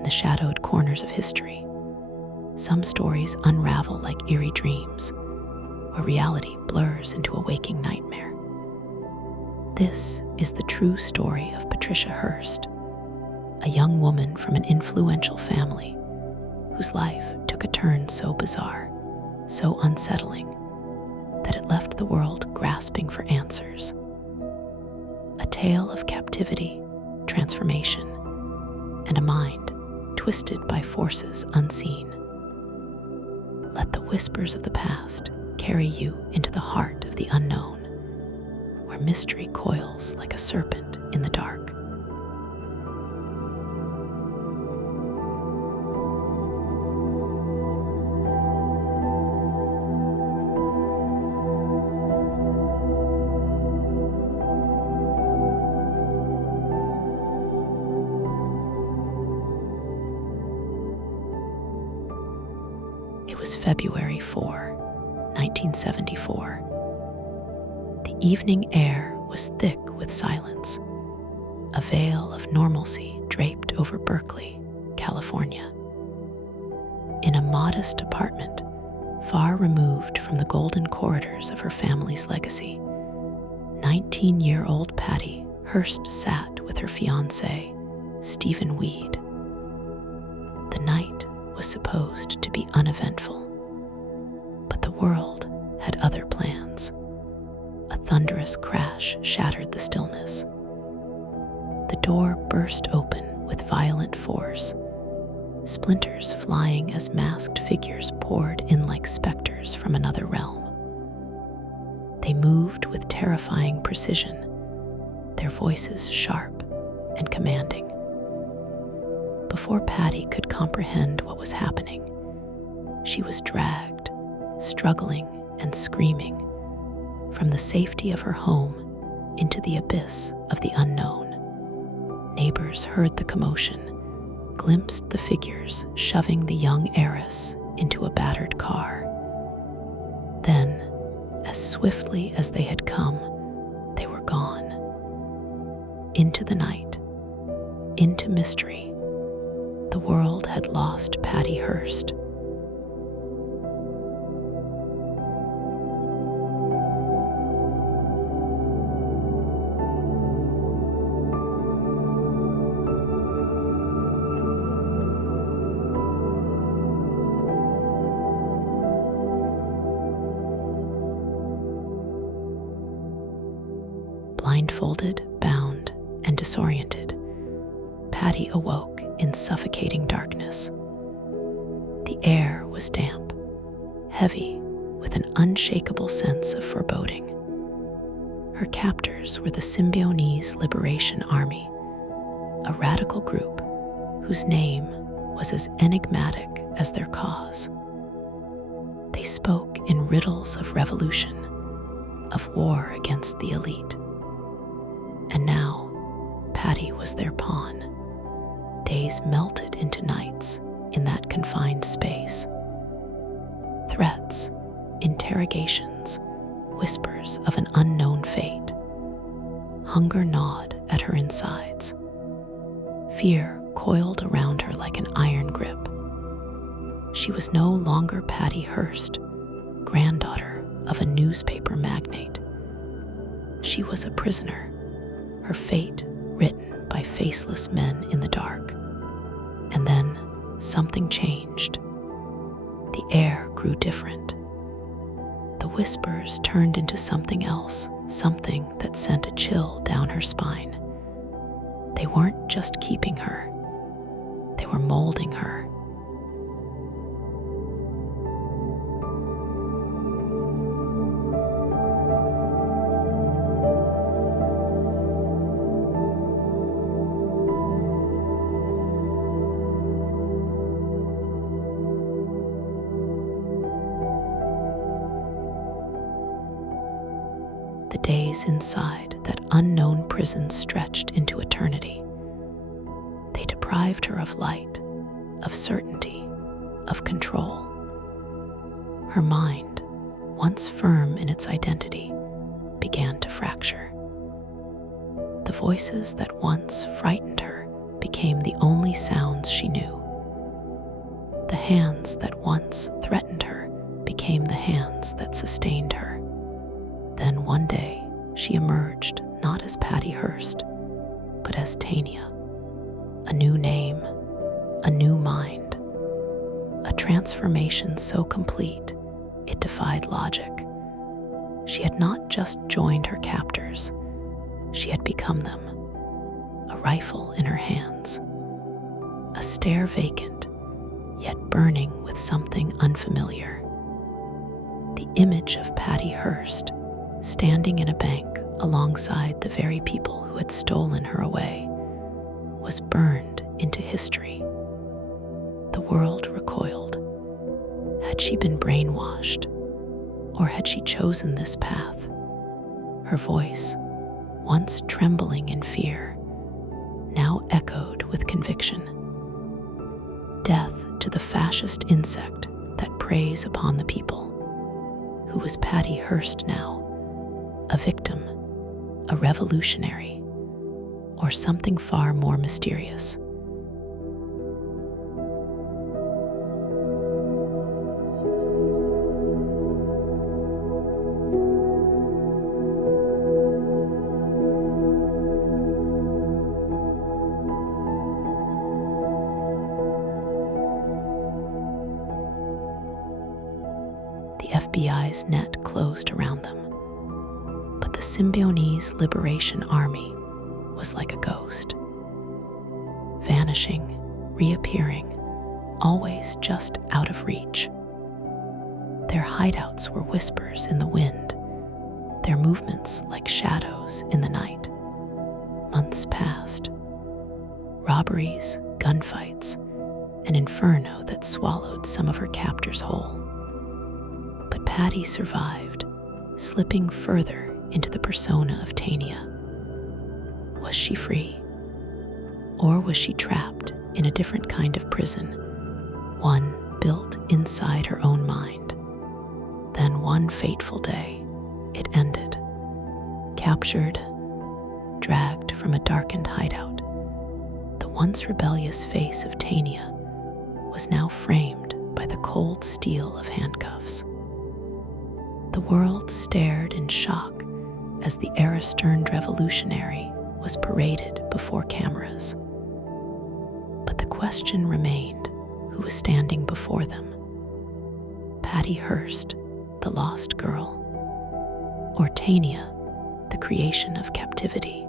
in the shadowed corners of history. Some stories unravel like eerie dreams, where reality blurs into a waking nightmare. This is the true story of Patricia Hearst, a young woman from an influential family whose life took a turn so bizarre, so unsettling, that it left the world grasping for answers. A tale of captivity, transformation, and a mind twisted by forces unseen. Let the whispers of the past carry you into the heart of the unknown, where mystery coils like a serpent in the dark. It was February 4, 1974. The evening air was thick with silence, a veil of normalcy draped over Berkeley, California. In a modest apartment, far removed from the golden corridors of her family's legacy, 19-year-old Patty Hearst sat with her fiancé, Stephen Weed. The night was supposed to be uneventful, but the world had other plans. A thunderous crash shattered the stillness. The door burst open with violent force, splinters flying as masked figures poured in like specters from another realm. They moved with terrifying precision, their voices sharp and commanding. Before Patty could comprehend what was happening, she was dragged, struggling and screaming, from the safety of her home into the abyss of the unknown. Neighbors heard the commotion, glimpsed the figures shoving the young heiress into a battered car. Then, as swiftly as they had come, they were gone. Into the night, into mystery. The world had lost Patty Hearst. Blindfolded, bound, and disoriented, Patty awoke in suffocating darkness. The air was damp, heavy with an unshakable sense of foreboding. Her captors were the Symbionese Liberation Army, a radical group whose name was as enigmatic as their cause. They spoke in riddles of revolution, of war against the elite. And now, Patty was their pawn. Days melted into nights in that confined space. Threats, interrogations, whispers of an unknown fate. Hunger gnawed at her insides. Fear coiled around her like an iron grip. She was no longer Patty Hearst, granddaughter of a newspaper magnate. She was a prisoner, her fate written by faceless men in the dark. And then something changed. The air grew different. The whispers turned into something else, something that sent a chill down her spine. They weren't just keeping her, they were molding her. The days inside that unknown prison stretched into eternity. They deprived her of light, of certainty, of control. Her mind, once firm in its identity, began to fracture. The voices that once frightened her became the only sounds she knew. The hands that once threatened her became the hands that sustained her. Then one day, she emerged not as Patty Hearst, but as Tania. A new name, a new mind, a transformation so complete it defied logic. She had not just joined her captors, she had become them. A rifle in her hands, a stare vacant, yet burning with something unfamiliar. The image of Patty Hearst standing in a bank alongside the very people who had stolen her away was burned into history. The world recoiled. Had she been brainwashed, or had she chosen this path? Her voice, once trembling in fear, now echoed with conviction. Death to the fascist insect that preys upon the people. Who was Patty Hearst now? A victim, a revolutionary, or something far more mysterious? The FBI's net closed around them, but the Symbionese Liberation Army was like a ghost, vanishing, reappearing, always just out of reach. Their hideouts were whispers in the wind, their movements like shadows in the night. Months passed. Robberies, gunfights, an inferno that swallowed some of her captors whole. But Patty survived, slipping further into the persona of Tania. Was she free? Or was she trapped in a different kind of prison, one built inside her own mind? Then one fateful day, it ended. Captured, dragged from a darkened hideout, the once rebellious face of Tania was now framed by the cold steel of handcuffs. The world stared in shock as the heiress-turned revolutionary was paraded before cameras. But the question remained, who was standing before them? Patty Hearst, the lost girl, or Tania, the creation of captivity?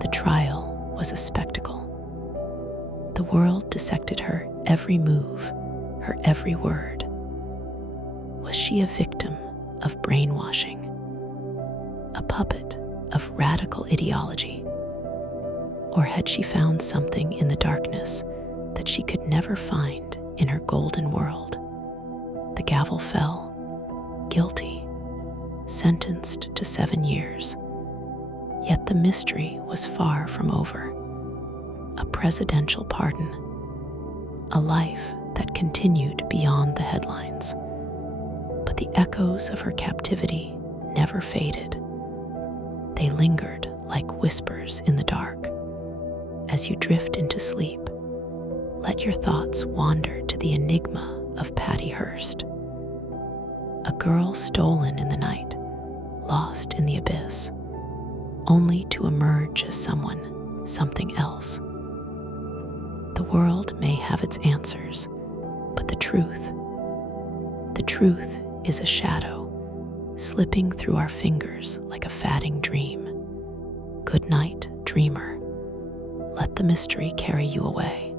The trial was a spectacle. The world dissected her every move, her every word. Was she a victim of brainwashing, a puppet of radical ideology? Or had she found something in the darkness that she could never find in her golden world? The gavel fell, guilty, sentenced to 7 years. Yet the mystery was far from over. A presidential pardon, a life that continued beyond the headlines. But the echoes of her captivity never faded. They lingered like whispers in the dark. As you drift into sleep, let your thoughts wander to the enigma of Patty Hearst. A girl stolen in the night, lost in the abyss, only to emerge as someone, something else. The world may have its answers, but the truth is a shadow, slipping through our fingers like a fading dream. Good night, dreamer. Let the mystery carry you away.